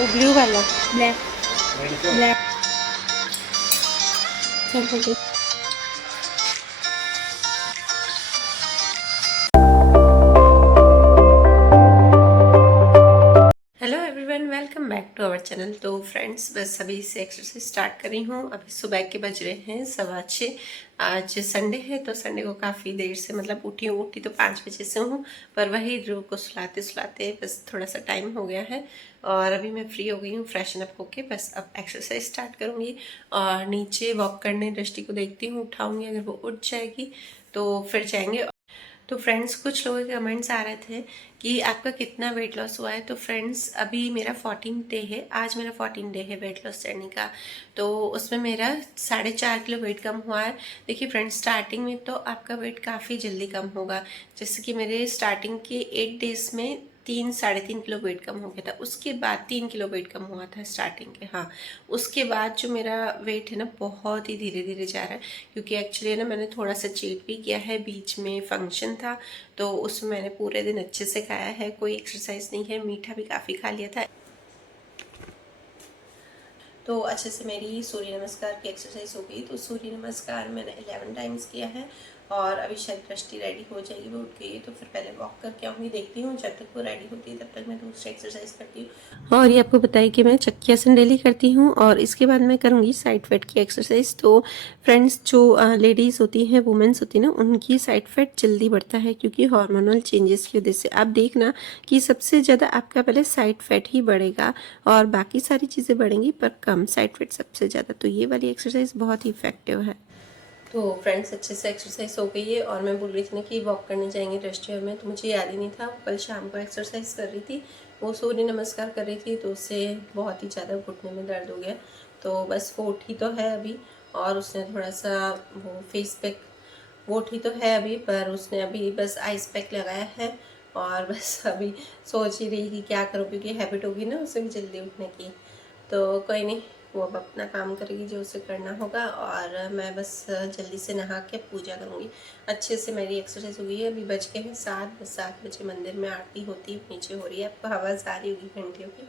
वो ब्लू वाला। Black. Black. चल ठीक है। Hello everyone, welcome back to our channel. तो फ्रेंड्स, बस अभी से एक्सरसाइज स्टार्ट करी हूँ। अभी सुबह के बज रहे हैं 6:15। आज संडे है तो संडे को काफ़ी देर से मतलब उठी तो 5 बजे से हूँ, पर वही ध्रुव को सुलाते सुलाते बस थोड़ा सा टाइम हो गया है। और अभी मैं फ्री हो गई हूँ फ्रेशन अप होके, बस अब एक्सरसाइज स्टार्ट करूँगी और नीचे वॉक करने दृष्टि को देखती हूँ, उठाऊँगी। अगर वो उठ जाएगी तो फिर जाएंगे। तो फ्रेंड्स, कुछ लोगों के कमेंट्स आ रहे थे कि आपका कितना वेट लॉस हुआ है। तो फ्रेंड्स, अभी मेरा 14 डे है, आज मेरा 14 डे है वेट लॉस जर्नी का। तो उसमें मेरा 4.5 किलो वेट कम हुआ है। देखिए फ्रेंड्स, स्टार्टिंग में तो आपका वेट काफ़ी जल्दी कम होगा। जैसे कि मेरे स्टार्टिंग के 8 डेज में 3-3.5 किलो वेट कम हो गया था। उसके बाद 3 किलो वेट कम हुआ था स्टार्टिंग के। हाँ, उसके बाद जो मेरा वेट है ना, बहुत ही धीरे धीरे जा रहा है। क्योंकि एक्चुअली ना, मैंने थोड़ा सा चीट भी किया है। बीच में फंक्शन था तो उसमें मैंने पूरे दिन अच्छे से खाया है, कोई एक्सरसाइज नहीं है, मीठा भी काफ़ी खा लिया था। तो अच्छे से मेरी सूर्य नमस्कार की एक्सरसाइज हो गई। तो सूर्य नमस्कार मैंने 11 टाइम्स किया है। और अभी शायद दृष्टि रेडी हो जाएगी, वो उठ गई है तो फिर पहले वॉक करके आऊँगी। देखती हूँ, जब तक वो रेडी होती है तब तक मैं दूसरी एक्सरसाइज करती हूँ। और ये आपको बताइए कि मैं चक्कियासन डेली करती हूँ और इसके बाद मैं करूँगी साइड फैट की एक्सरसाइज। तो फ्रेंड्स, जो लेडीज़ होती हैं, वुमेंस होती हैं ना, उनकी साइड फैट जल्दी बढ़ता है क्योंकि हार्मोनल चेंजेस की वजह से। आप देखना कि सबसे ज़्यादा आपका पहले साइड फैट ही बढ़ेगा और बाकी सारी चीज़ें बढ़ेंगी, पर कम साइड फैट सबसे ज़्यादा। तो ये वाली एक्सरसाइज बहुत ही इफेक्टिव है। तो फ्रेंड्स, अच्छे से एक्सरसाइज हो गई है और मैं बोल रही थी ना कि वॉक करने जाएंगे रेस्टोरेंट में, तो मुझे याद ही नहीं था। कल शाम को एक्सरसाइज कर रही थी, वो सूर्य नमस्कार कर रही थी, तो उससे बहुत ही ज़्यादा घुटने में दर्द हो गया। तो बस वो उठी तो है अभी, और उसने थोड़ा सा वो फेस पैक, वो उठी तो है अभी, पर उसने अभी बस आइस पैक लगाया है। और बस अभी सोच ही रही कि क्या करूँ, क्योंकि हैबिट होगी ना उसे भी जल्दी उठने की। तो कोई नहीं, वो अब अपना काम करेगी जो उसे करना होगा, और मैं बस जल्दी से नहा के पूजा करूँगी। अच्छे से मेरी एक्सरसाइज हुई है। अभी बज के हैं 7, बस 7 बजे मंदिर में आरती होती है, नीचे हो रही है, आपको आवाज़ आ रही होगी घंटियों की।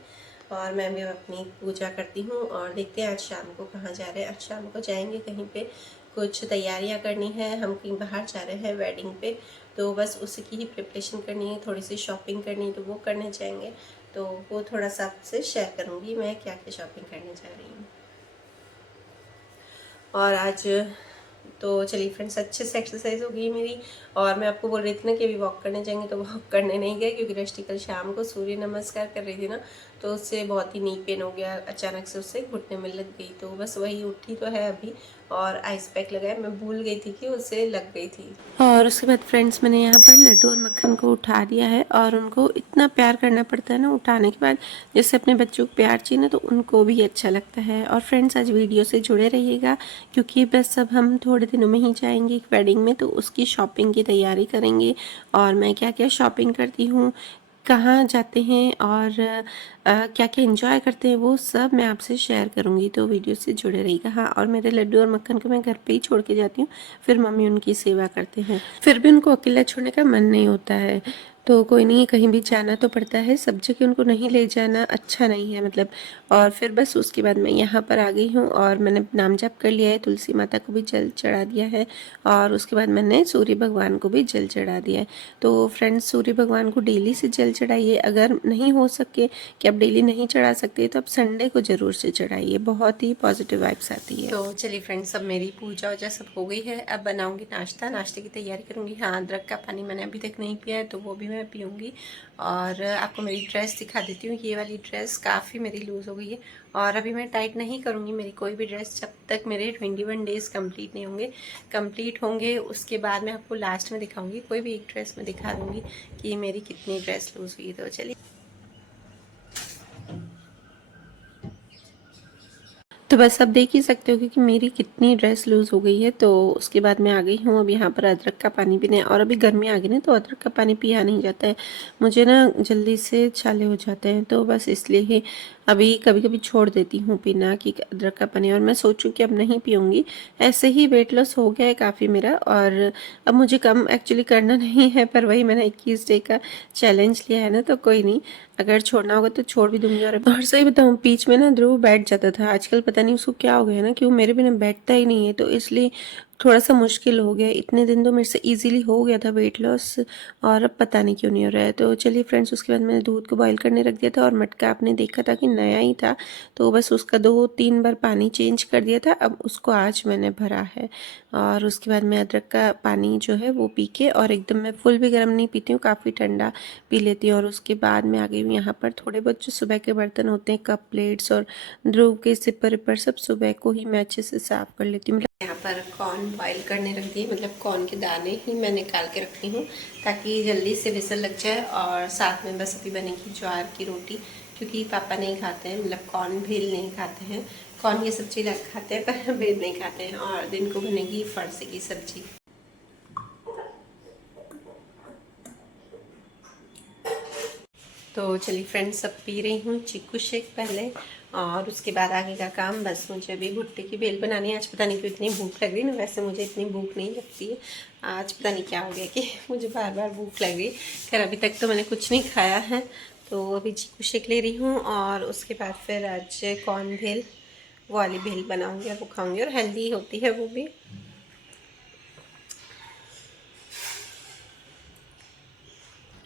और मैं भी अपनी पूजा करती हूँ और देखते हैं आज शाम को कहाँ जा रहे हैं। आज शाम को जाएंगे कहीं पे, कुछ तैयारियाँ करनी है, हम कहीं बाहर जा रहे हैं वेडिंग पे, तो बस उसी की ही प्रिपरेशन करनी है, थोड़ी सी शॉपिंग करनी है, तो वो करने जाएंगे। तो वो थोड़ा सा आपसे शेयर करूँगी मैं क्या क्या शॉपिंग करने जा रही हूँ। और आज तो चलिए फ्रेंड्स, अच्छे से एक्सरसाइज हो गई मेरी। और मैं आपको बोल रही थी ना कि अभी वॉक करने जाएंगे, तो वॉक करने नहीं गए क्योंकि दृष्टि कल शाम को सूर्य नमस्कार कर रही थी ना, तो उससे बहुत ही नी पेन हो गया, अचानक से उससे घुटने में लग गई। तो बस वही उठी तो है अभी, और आइस पैक लगाया, मैं भूल गई थी कि उसे लग गई थी। और उसके बाद फ्रेंड्स, मैंने यहाँ पर लड्डू और मक्खन को उठा दिया है, और उनको इतना प्यार करना पड़ता है ना उठाने के बाद, जैसे अपने बच्चों को प्यार चाहिए ना, तो उनको भी अच्छा लगता है। और फ्रेंड्स, आज वीडियो से जुड़े रहिएगा क्योंकि बस अब हम थोड़े दिनों में ही जाएंगे एक वेडिंग में, तो उसकी शॉपिंग की तैयारी करेंगे। और मैं क्या क्या शॉपिंग करती हूँ, कहाँ जाते हैं और क्या क्या एंजॉय करते हैं, वो सब मैं आपसे शेयर करूँगी। तो वीडियो से जुड़े रहिएगा। हाँ, और मेरे लड्डू और मक्खन को मैं घर पे ही छोड़ के जाती हूँ, फिर मम्मी उनकी सेवा करते हैं। फिर भी उनको अकेला छोड़ने का मन नहीं होता है, तो कोई नहीं, कहीं भी जाना तो पड़ता है, सब जगह उनको नहीं ले जाना अच्छा नहीं है मतलब। और फिर बस उसके बाद मैं यहाँ पर आ गई हूँ और मैंने नाम जप कर लिया है, तुलसी माता को भी जल चढ़ा दिया है, और उसके बाद मैंने सूर्य भगवान को भी जल चढ़ा दिया है। तो फ्रेंड्स, सूर्य भगवान को डेली से जल चढ़ाइए। अगर नहीं हो सके कि आप डेली नहीं चढ़ा सकते, तो आप संडे को ज़रूर से चढ़ाइए, बहुत ही पॉजिटिव वाइब्स आती है। तो चलिए फ्रेंड्स, अब मेरी पूजा वूजा सब हो गई है, अब बनाऊंगी नाश्ता, नाश्ते की तैयारी करूंगी। हाँ, अदरक का पानी मैंने अभी तक नहीं पिया है, तो वो भी मैं पीऊँगी। और आपको मेरी ड्रेस दिखा देती हूँ। ये वाली ड्रेस काफ़ी मेरी लूज़ हो गई है, और अभी मैं टाइट नहीं करूँगी मेरी कोई भी ड्रेस जब तक मेरे 21 डेज़ कंप्लीट नहीं होंगे। कंप्लीट होंगे उसके बाद मैं आपको लास्ट में दिखाऊंगी, कोई भी एक ड्रेस में दिखा दूँगी कि मेरी कितनी ड्रेस लूज़ हुई। तो चलिए, तो बस आप देख ही सकते हो क्योंकि मेरी कितनी ड्रेस लूज़ हो गई है। तो उसके बाद मैं आ गई हूँ अब यहाँ पर अदरक का पानी पीने। और अभी गर्मी आ गई ना, तो अदरक का पानी पिया नहीं जाता है, मुझे ना जल्दी से छाले हो जाते हैं, तो बस इसलिए ही अभी कभी कभी छोड़ देती हूँ पीना कि अदरक का पानी। और मैं सोचूं कि अब नहीं पीऊँगी, ऐसे ही वेट लॉस हो गया है काफ़ी मेरा। और अब मुझे कम एक्चुअली करना नहीं है, पर वही मैंने 21 डे का चैलेंज लिया है ना, तो कोई नहीं, अगर छोड़ना होगा तो छोड़ भी दूंगी। और सही बताऊँ, बीच में ना ध्रुव बैठ जाता था, आजकल पता नहीं उसको क्या हो गया है ना कि वो मेरे बिना बैठता ही नहीं है, तो इसलिए थोड़ा सा मुश्किल हो गया। इतने दिन तो मेरे से इजीली हो गया था वेट लॉस, और अब पता नहीं क्यों नहीं हो रहा है। तो चलिए फ्रेंड्स, उसके बाद मैंने दूध को बॉईल करने रख दिया था, और मटका आपने देखा था कि नया ही था, तो बस उसका 2-3 बार पानी चेंज कर दिया था, अब उसको आज मैंने भरा है। और उसके बाद मैं अदरक का पानी जो है वो पी के, और एकदम मैं फुल भी गर्म नहीं पीती हूँ, काफ़ी ठंडा पी लेती हूँ। और उसके बाद मैं आ गई हूँ यहाँ पर, थोड़े बहुत जो सुबह के बर्तन होते हैं, कप प्लेट्स और ध्रुव के सिपर विपर, सब सुबह को ही मैं अच्छे से साफ़ कर लेती हूँ। यहाँ पर कॉर्न बॉईल करने रख दिए, मतलब कॉर्न के दाने ही मैं निकाल के रखती हूँ ताकि जल्दी से विसल लग जाए। और साथ में बस अभी बनेगी ज्वार की रोटी, क्योंकि पापा नहीं खाते हैं, मतलब कॉर्न भेल नहीं खाते हैं, कॉर्न की सब्जी अलग खाते हैं पर भेल नहीं खाते हैं। और दिन को बनेगी फरसे की सब्जी। तो चलिए फ्रेंड्स, सब पी रही हूँ चीकू शेक पहले, और उसके बाद आगे का काम बस मुझे अभी भुट्टे की बेल बनानी है। आज पता नहीं क्यों इतनी भूख लग रही ना, वैसे मुझे इतनी भूख नहीं लगती है, आज पता नहीं क्या हो गया कि मुझे बार बार भूख लग रही। खैर अभी तक तो मैंने कुछ नहीं खाया है, तो अभी चीकू शेक ले रही हूँ, और उसके बाद फिर आज कॉर्न भेल, वो वाली भेल बनाऊँगी और वो खाऊँगी, और हेल्दी होती है वो भी।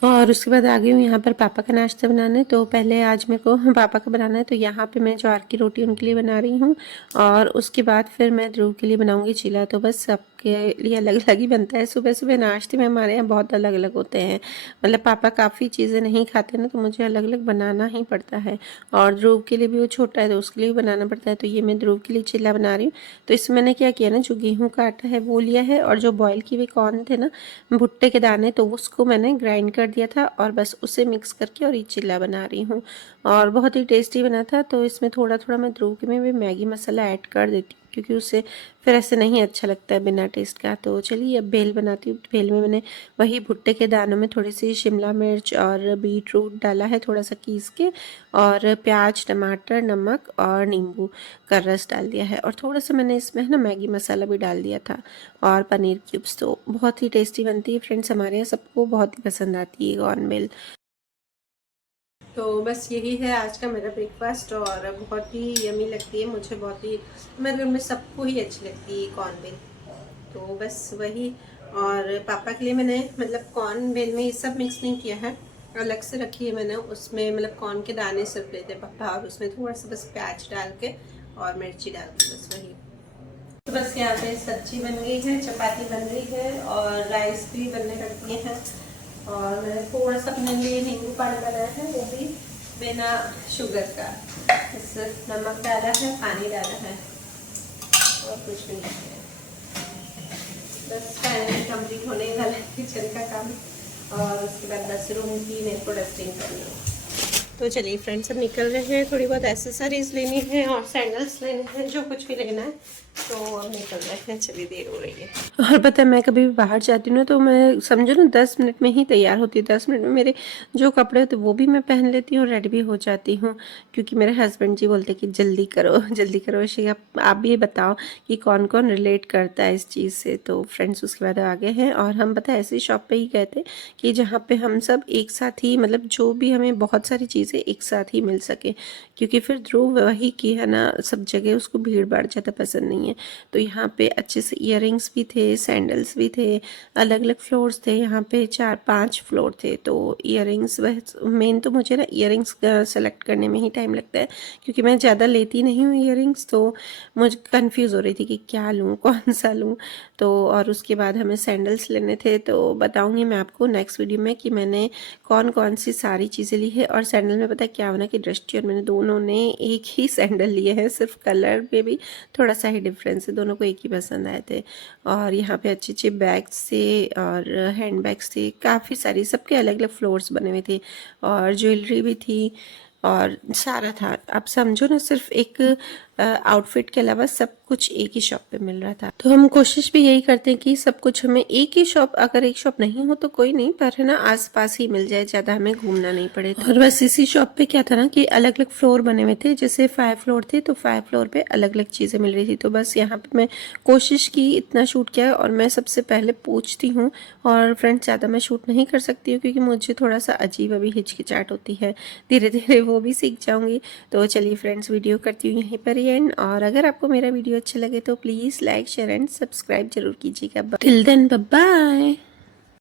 और उसके बाद आ गई हूँ यहाँ पर पापा का नाश्ता बनाने। तो पहले आज मेरे को पापा का बनाना है, तो यहाँ पे मैं ज्वार की रोटी उनके लिए बना रही हूँ, और उसके बाद फिर मैं ध्रुव के लिए बनाऊँगी चीला। तो बस सबके लिए अलग अलग ही बनता है। सुबह सुबह नाश्ते में हमारे यहाँ बहुत अलग अलग होते हैं, मतलब पापा काफ़ी चीज़ें नहीं खाते ना, तो मुझे अलग अलग बनाना ही पड़ता है। और ध्रुव के लिए भी, वो छोटा है तो उसके लिए भी बनाना पड़ता है। तो ये मैं ध्रुव के लिए चीला बना रही हूँ। तो इसमें मैंने क्या किया ना, जो गेहूँ का आटा है वो लिया है, और जो बॉयल किए हुए कॉर्न थे ना, भुट्टे के दाने, तो उसको मैंने ग्राइंड कर दिया था, और बस उसे मिक्स करके और ये चिल्ला बना रही हूँ। और बहुत ही टेस्टी बना था। तो इसमें थोड़ा थोड़ा मैं ध्रुव के में भी मैगी मसाला ऐड कर देती हूँ, क्योंकि उससे फिर ऐसे नहीं अच्छा लगता है बिना टेस्ट का। तो चलिए अब भेल बनाती हूँ। भेल में मैंने वही भुट्टे के दानों में थोड़ी सी शिमला मिर्च और बीट रूट डाला है, थोड़ा सा पीस के, और प्याज, टमाटर, नमक और नींबू का रस डाल दिया है, और थोड़ा सा मैंने इसमें ना मैगी मसाला भी डाल दिया था, और पनीर क्यूब्स। तो बहुत ही टेस्टी बनती है फ्रेंड्स, हमारे यहाँ सबको बहुत ही पसंद आती है कॉर्न मिल। तो बस यही है आज का मेरा ब्रेकफास्ट, और बहुत ही यमी लगती है मुझे, बहुत ही, मेरे घर में सबको ही अच्छी लगती है कॉर्न मिल। तो बस वही। और पापा के लिए मैंने, मतलब कॉर्न बेल में ये सब मिक्स नहीं किया है, अलग से रखी है मैंने, उसमें मतलब कॉर्न के दाने सिर्फ लेते पापा, और उसमें थोड़ा सा बस प्याज डाल के और मिर्ची डाल के, बस वही। तो बस यहाँ पे सब्जी बन गई है, चपाती बन गई है, और राइस भी बनने लग गए हैं। और मैंने थोड़ा सा अपने लिए नींबू पानी बनाया है, वो भी बिना शुगर का, सिर्फ नमक डाला है, पानी डाला है, और कुछ भी नहीं है। बस फाइनली कंप्लीट होने वाला है किचन का काम, और उसके बाद बस रूम की मेरे को डस्टिंग करनी है। तो चलिए फ्रेंड्स, अब निकल रहे हैं, थोड़ी बहुत एसेसरीज लेनी है और सैंडल्स लेने हैं, जो कुछ भी लेना है, तो अब निकल रहे हैं। चलिए देर हो रही है। और पता है, मैं कभी भी बाहर जाती हूँ ना, तो मैं समझो ना 10 मिनट में ही तैयार होती हूँ। 10 मिनट में मेरे जो कपड़े होते हैं वो भी मैं पहन लेती हूँ और रेडी भी हो जाती हूँ, क्योंकि मेरे हस्बैंड जी बोलते हैं कि जल्दी करो जल्दी करो। वैसे आप भी बताओ कि कौन कौन रिलेट करता है इस चीज़ से। तो फ्रेंड्स, उसके बाद आगे हैं, और हम पता है ऐसी शॉप पे ही गए थे कि जहाँ पे हम सब एक साथ ही, मतलब जो भी हमें बहुत सारी चीज़ें एक साथ ही मिल सके, क्योंकि फिर ध्रुव वही की है ना, सब जगह उसको भीड़ भाड़ ज़्यादा पसंद नहीं है। तो यहाँ पे अच्छे से इयररिंग्स भी थे, सैंडल्स भी थे, अलग अलग फ्लोर्स थे, यहाँ पे 4-5 फ्लोर थे। तो इयररिंग्स, वह मेन तो मुझे ना इयररिंग्स सेलेक्ट करने में ही टाइम लगता है, क्योंकि मैं ज़्यादा लेती नहीं हूँ इयररिंग्स, तो मुझे कंफ्यूज हो रही थी कि क्या लूँ, कौन सा लूँ। तो और उसके बाद हमें सैंडल्स लेने थे, तो बताऊँगी मैं आपको नेक्स्ट वीडियो में कि मैंने कौन कौन सी सारी चीज़ें ली है। और सैंडल में पता है क्या होना कि दृष्टि और मैंने दोनों ने एक ही सैंडल लिए हैं, सिर्फ कलर में भी थोड़ा सा ही डिफरेंस है, दोनों को एक ही पसंद आए थे। और यहाँ पे अच्छे अच्छे बैग्स थे और हैंड बैग्स थे, काफ़ी सारी, सबके अलग अलग फ्लोर्स बने हुए थे, और ज्वेलरी भी थी, और सारा था। आप समझो ना, सिर्फ एक आउटफिट के अलावा सब कुछ एक ही शॉप पे मिल रहा था। तो हम कोशिश भी यही करते हैं कि सब कुछ हमें एक ही शॉप, अगर एक शॉप नहीं हो तो कोई नहीं, पर है ना आस पास ही मिल जाए, ज़्यादा हमें घूमना नहीं पड़े। और बस इसी शॉप पे क्या था ना कि अलग अलग फ्लोर बने हुए थे, जैसे 5 फ्लोर थे तो 5 फ्लोर पे अलग अलग चीज़ें मिल रही थी। तो बस यहाँ पे मैं कोशिश की, इतना शूट किया। और मैं सबसे पहले पूछती हूँ, और फ्रेंड्स ज़्यादा मैं शूट नहीं कर सकती हूँ क्योंकि मुझे थोड़ा सा अजीब अभी हिचकिचाहट होती है, धीरे धीरे वो भी सीख जाऊँगी। तो चलिए फ्रेंड्स, वीडियो करती हूँ यहीं पर ही एंड। और अगर आपको मेरा वीडियो अच्छा लगे तो please like share and subscribe जरूर कीजिएगा। Till then bye bye.